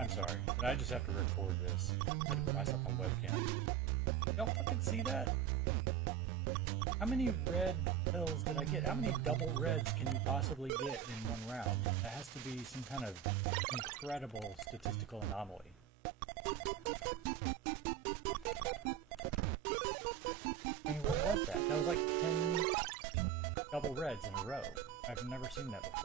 I'm sorry, but I just have to record this. Put myself on webcam. Don't fucking see that? How many red pills did I get? How many double reds can you possibly get in one round? That has to be some kind of incredible statistical anomaly. I mean, what was that? That was like 10 double reds in a row. I've never seen that before.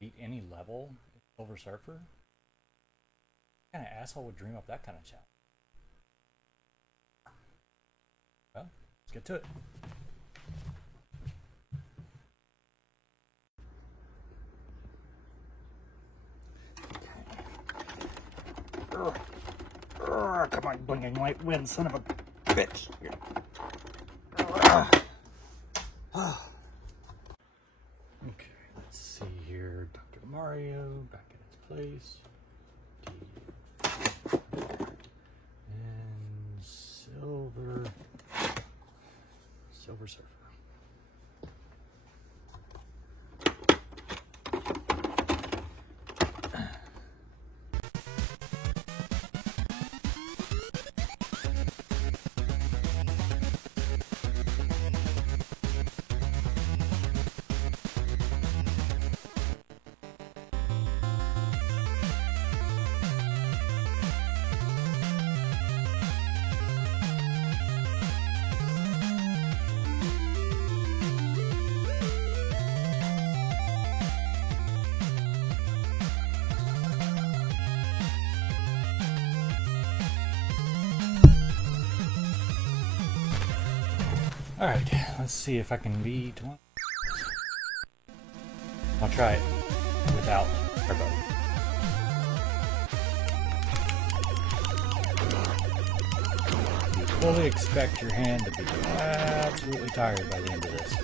Beat any level in Silver Surfer? What kind of asshole would dream up that kind of challenge? Well, let's get to it. Come on, blinking light wind, son of a bitch. Okay, let's see here. Dr. Mario back in its place. And Silver Surfer. Alright, let's see if I can beat one. I'll try it without turbo. You fully expect your hand to be absolutely tired by the end of this.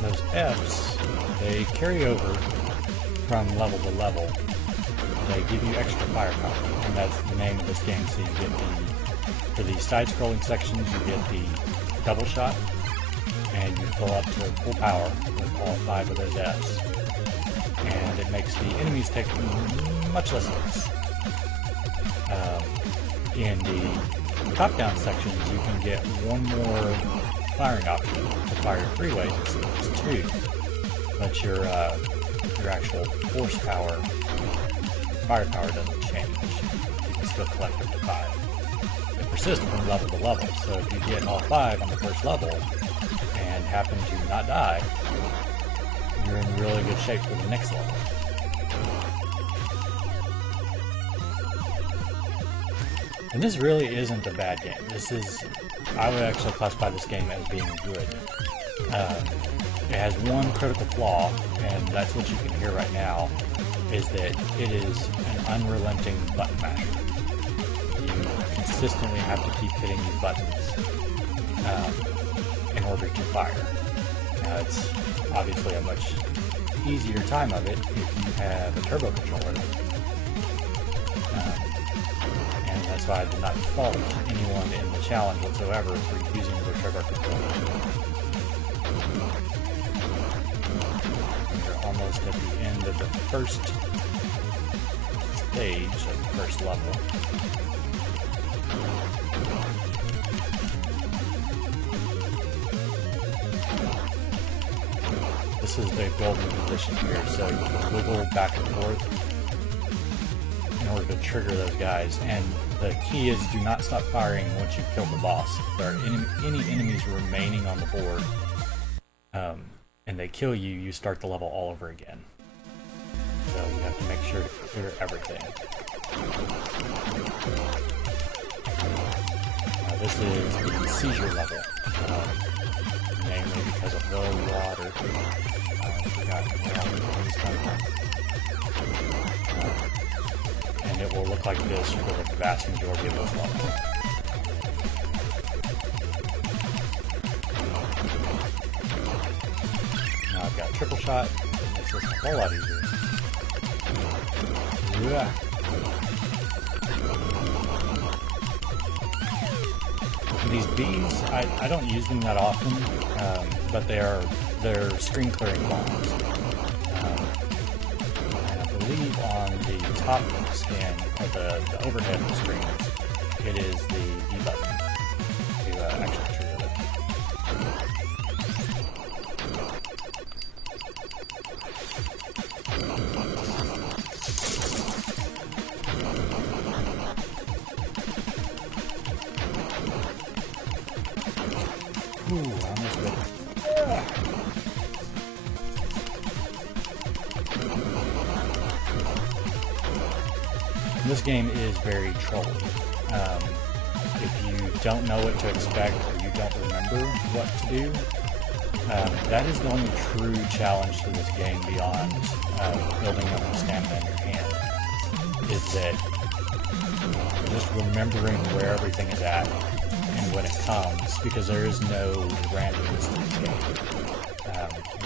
Those Fs, they carry over from level to level. They give you extra firepower, and that's the name of this game. So you get for the side-scrolling sections, you get the double shot, and you fill up to full power with all 5 of those Fs. And it makes the enemies take much less hits. In the top-down sections, you can get one more firing option to fire 3 ways instead of just 2, but your actual horsepower, firepower doesn't change. You can still collect up to 5. It persists from level to level, so if you get all 5 on the first level and happen to not die, you're in really good shape for the next level. And this really isn't a bad game. I would actually classify this game as being good. It has one critical flaw, and that's what you can hear right now, is that it is an unrelenting button masher. You consistently have to keep hitting these buttons in order to fire. Now, it's obviously a much easier time of it if you have a turbo controller. And that's why I did not fault anyone in the challenge whatsoever for using their turbo controller. We're almost at the end of the first stage of the first level. This is the golden position here, so you can wiggle back and forth in order to trigger those guys. And the key is do not stop firing once you've killed the boss. If there are any enemies remaining on the board, and they kill you, you start the level all over again. So you have to make sure to clear everything. Now this is the seizure level, namely because of the water. I forgot where it's coming from. And it will look like this for the vast majority of this level. Now I've got triple shot. This is a whole lot easier. Yeah. These bees, I don't use them that often, but they're screen clearing bombs. And I believe on the top scan, or the overhead screens, it is the B button to actually trigger them. Ooh, I almost got it. This game is very trolly. If you don't know what to expect or you don't remember what to do, that is the only true challenge to this game beyond building up the stamina in your hand, is that just remembering where everything is at and when it comes, because there is no randomness to this game.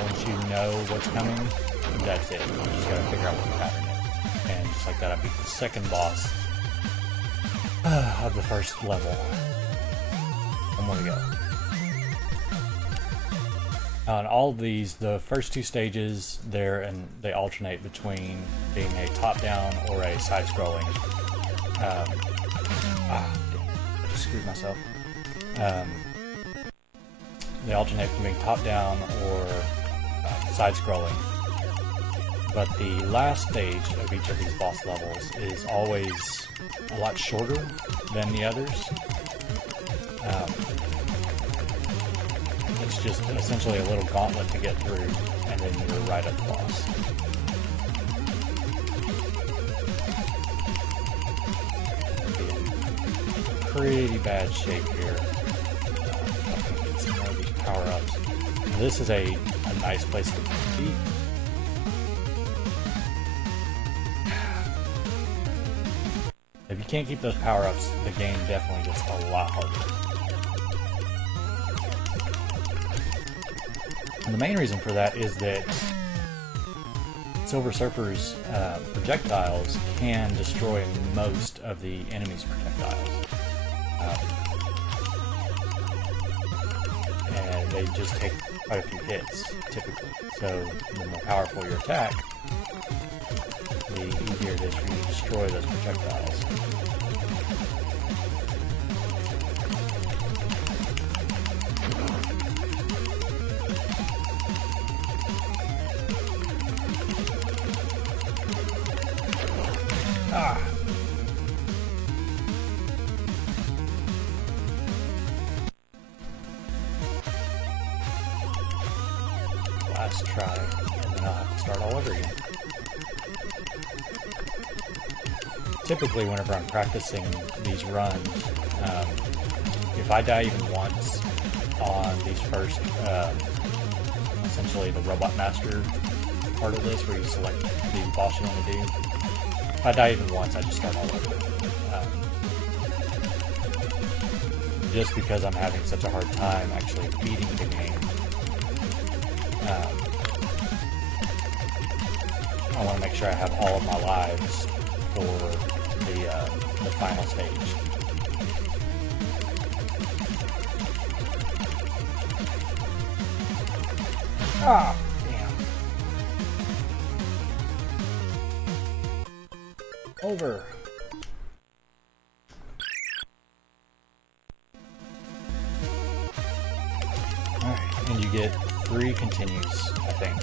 Once you know what's coming, that's it. You just gotta figure out what the pattern is. And just like that, I beat the second boss of the first level. One more to go. On all of these, the first two stages, they alternate between being a top-down or a side-scrolling. I just screwed myself. They alternate from being top-down or side-scrolling. But the last stage of each of these boss levels is always a lot shorter than the others. It's just essentially a little gauntlet to get through, and then you're right at the boss. Pretty bad shape here. Get some more of these power-ups. This is a nice place to be. If you can't keep those power-ups, the game definitely gets a lot harder. And the main reason for that is that Silver Surfer's projectiles can destroy most of the enemy's projectiles. And they just take quite a few hits, typically. So the more powerful your attack, the easier it is for you to destroy those projectiles. Ah! Last try, and then I'll have to start all over again. Typically, whenever I'm practicing these runs, if I die even once on these first essentially the Robot Master part of this, where you select the boss you want to do. If I die even once, I just start all over. Just because I'm having such a hard time actually beating the game, I want to make sure I have all of my lives for the final stage. Ah, damn. Over. Alright, and you get 3 continues, I think,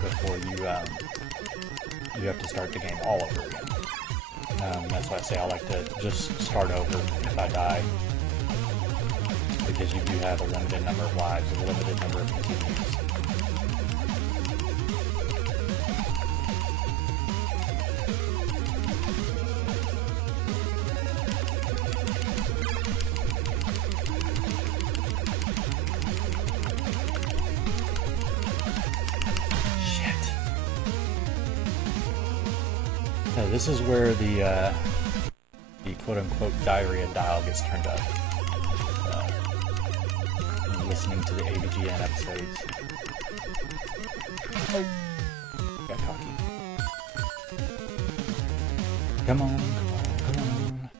before you have to start the game all over again. That's why I say I like to just start over if I die, because you do have a limited number of lives, a limited number of continues. This is where the quote-unquote diarrhea dial gets turned up. When listening to the AVGN episodes. Oh. Got cocky. Come on, come on, come on.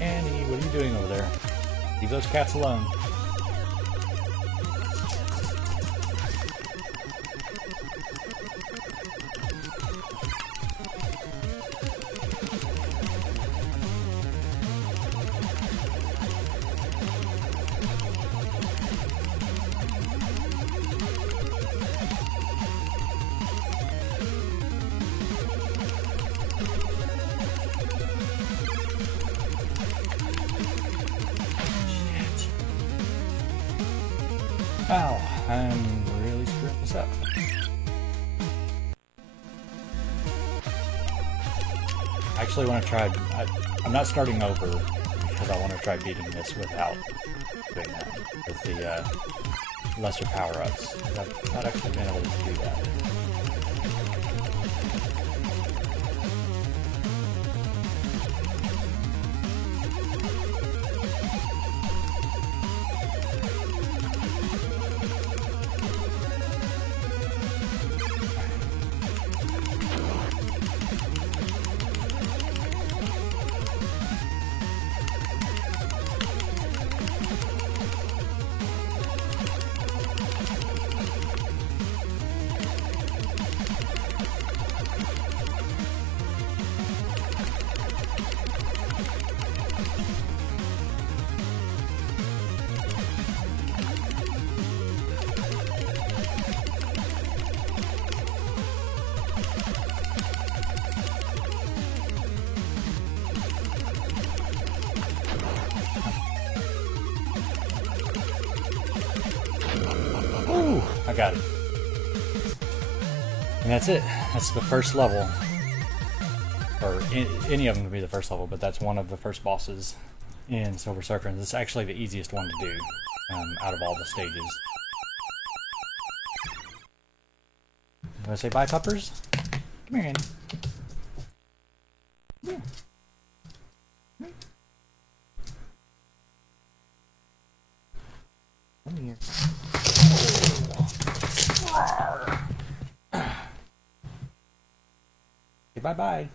Annie, what are you doing over there? Leave those cats alone. Wow, I'm really screwing this up. I actually want to try... I'm not starting over because I want to try beating this without doing that, with the lesser power-ups. I've not actually been able to do that. I got it. And that's it. That's the first level. Or any of them could be the first level, but that's one of the first bosses in Silver Surfer. It's actually the easiest one to do out of all the stages. You want to say bye, puppers? Come here, Andy. Yeah. Come here. Bye-bye.